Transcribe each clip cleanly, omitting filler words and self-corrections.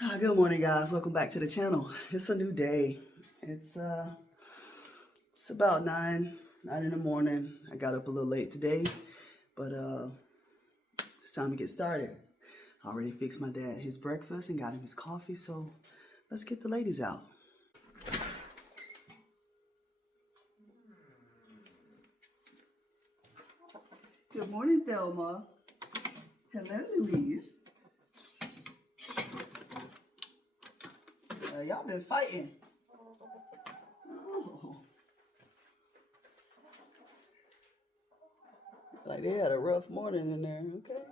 Good morning, guys. Welcome back to the channel. It's a new day. It's about nine in the morning. I got up a little late today, but it's time to get started. I already fixed my dad his breakfast and got him his coffee, so let's get the ladies out. Good morning, Thelma. Hello, Louise. Y'all been fighting. Oh. Like they had a rough morning in there, okay?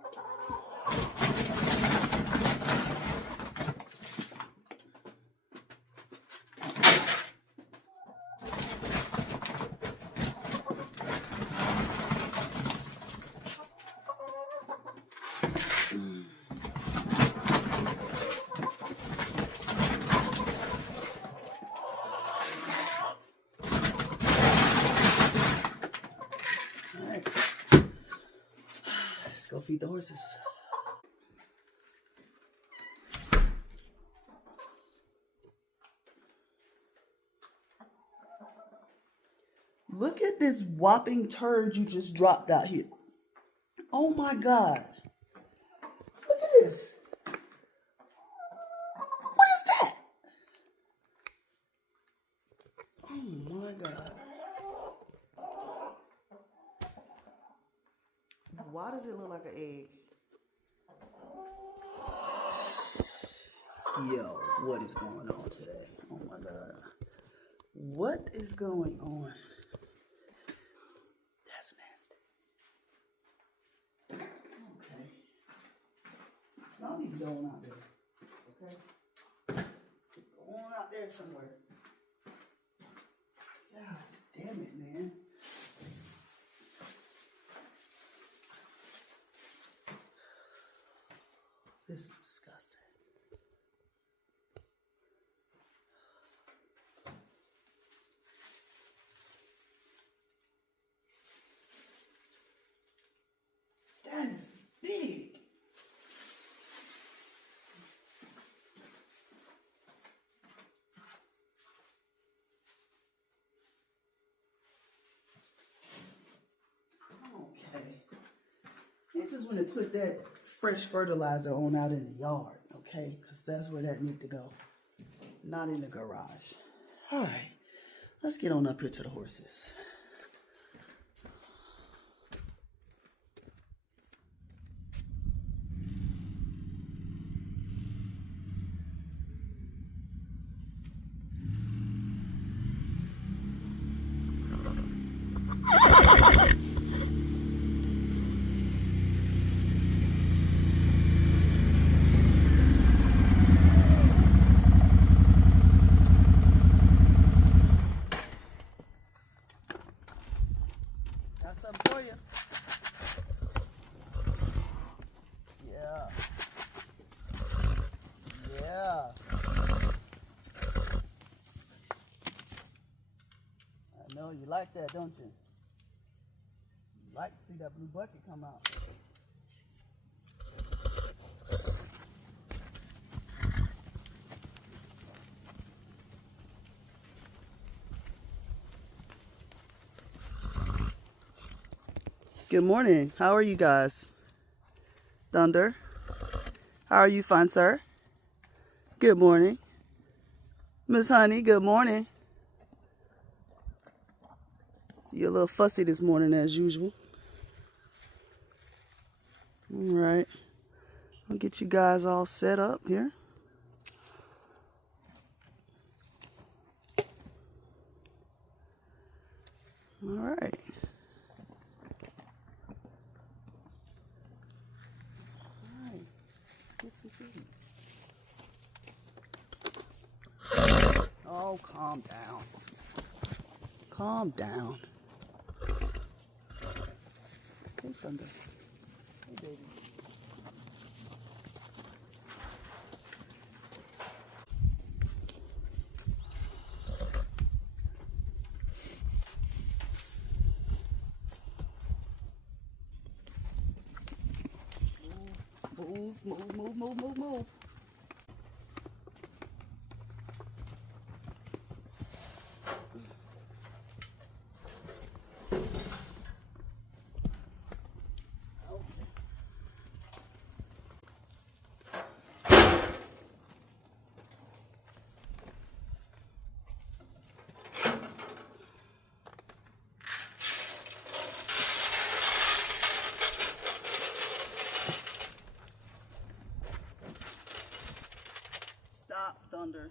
All right. Let's go feed the horses. Look at this whopping turd you just dropped out here. Oh my God. Look at this. What is that? Oh my God. Why does it look like an egg? Yo, what is going on today? Oh my God. What is going on? That's nasty. Okay. Y'all need to go on out there. Okay? Go on out there somewhere. God damn it, man. This is disgusting. That is big. Okay. They just want to put that fresh fertilizer on out in the yard, okay? Because that's where that need to go. Not in the garage. All right. Let's get on up here to the horses. Got something for you. Yeah. Yeah. I know you like that, don't you? You like to see that blue bucket come out. Good morning. How are you guys? Thunder. How are you, fine sir? Good morning. Miss Honey, good morning. You're a little fussy this morning as usual. All right. I'll get you guys all set up here. All right. All right. Let's get some food. Oh, calm down. Calm down. Hey, Thunder. Hey, baby. Move, move, move, move, move, move. Thunder.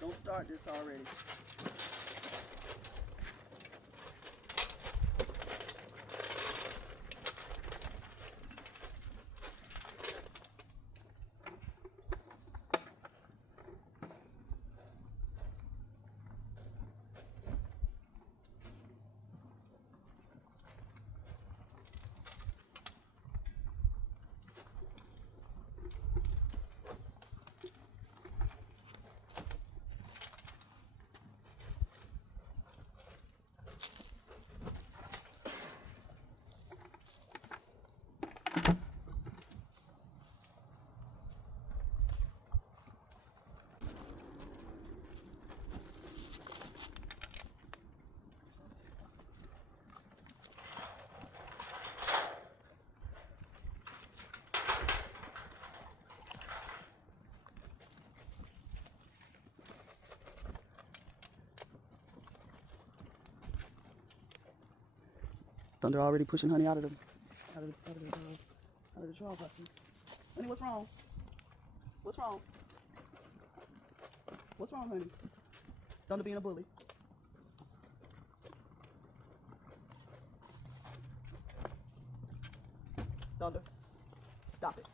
Don't start this already. Thunder already pushing Honey out of the drawer, Pussy. Honey, what's wrong? What's wrong? What's wrong, Honey? Thunder being a bully. Thunder, stop it.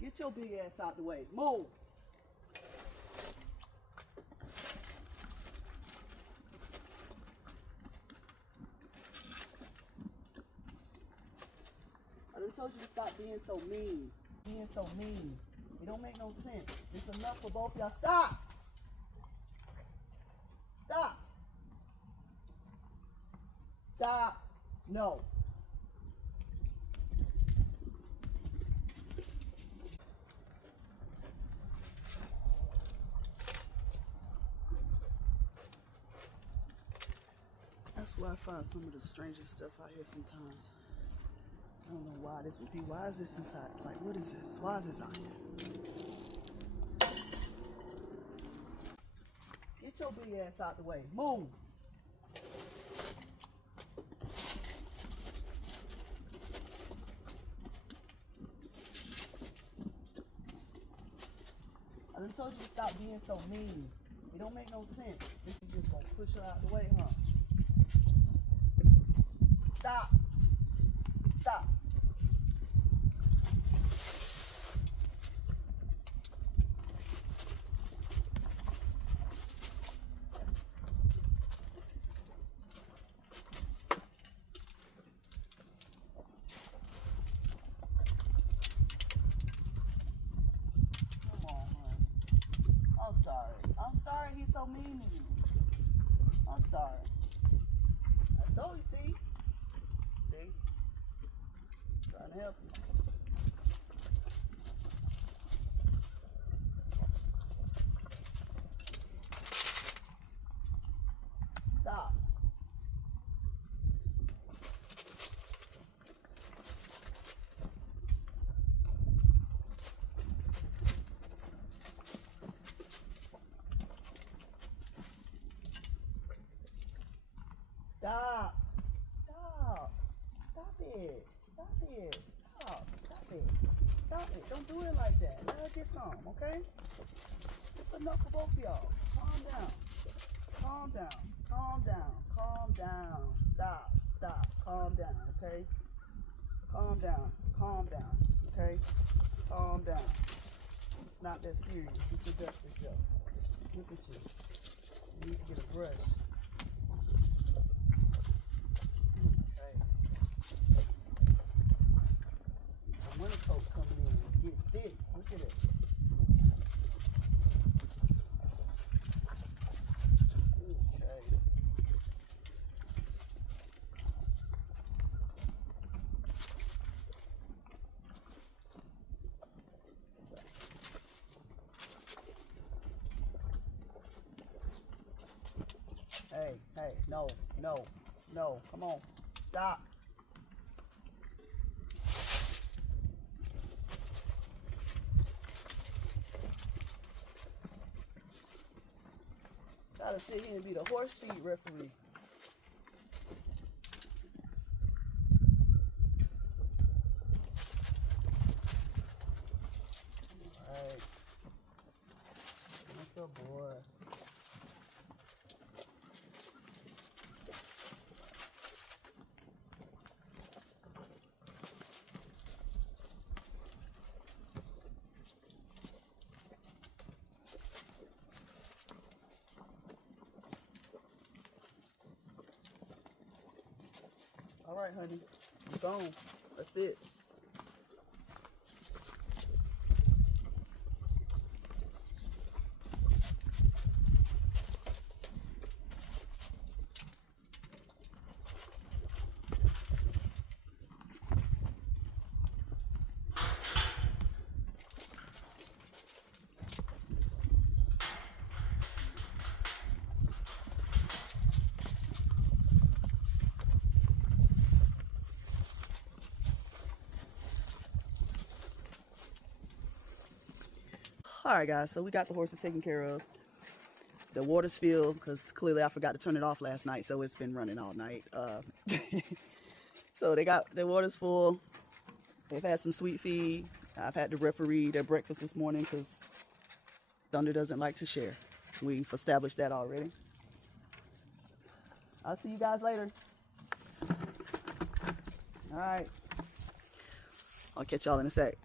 Get your big ass out the way. Move. I done told you to stop being so mean. Being so mean. It don't make no sense. It's enough for both y'all. Stop. Stop. Stop. No. That's why I find some of the strangest stuff out here sometimes. I don't know why this would be. Why is this inside? Like, what is this? Why is this out here? Get your big ass out the way. Move. I done told you to stop being so mean. It don't make no sense. This is just gonna push her out the way, huh? Stop. Stop. Come on, hon. I'm sorry. I'm sorry he's so mean to you. I'm sorry. I told you, see? See? Trying to help you. Stop. Stop. Stop. Stop it. Stop it. Stop. Stop it. Stop it. Don't do it like that. Let her get some, okay? It's enough for both of y'all. Calm down. Calm down. Calm down. Calm down. Stop. Stop. Calm down, okay? Calm down. Calm down, okay? Calm down. It's not that serious. You can dust yourself. Look at you. You need to get a brush. Winter coat coming in, get thick. Look at it. Okay. hey, no, no, no, come on, stop. Gotta sit here and be the horse feed referee. Alright. What's up, boy? Alright, honey. I'm gone. That's it. Alright, guys. So we got the horses taken care of. The water's filled because clearly I forgot to turn it off last night, so it's been running all night. So they got their water's full. They've had some sweet feed. I've had to referee their breakfast this morning because Thunder doesn't like to share. We've established that already. I'll see you guys later. All right. I'll catch y'all in a sec.